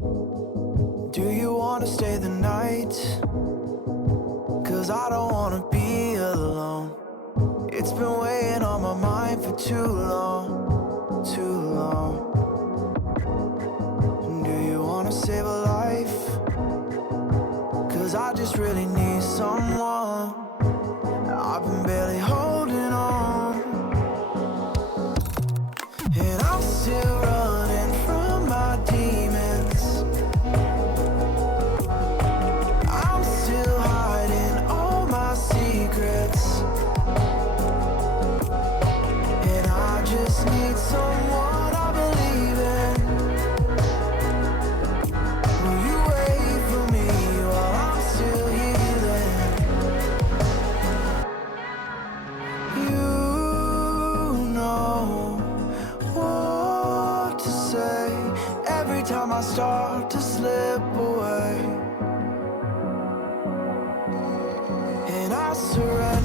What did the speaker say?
Do you wanna stay the night? 'Cause I don't wanna be alone. It's been weighing on my mind for too long, too long. Do you wanna save a life? 'Cause I just really need someone. I've been barely holding on, and I'm still running from my demons. I'm still hiding all my secrets, and I just need someone I believe in. Will you wait for me while I'm still healing? You know what to say every time I start to slip away, and I surrender.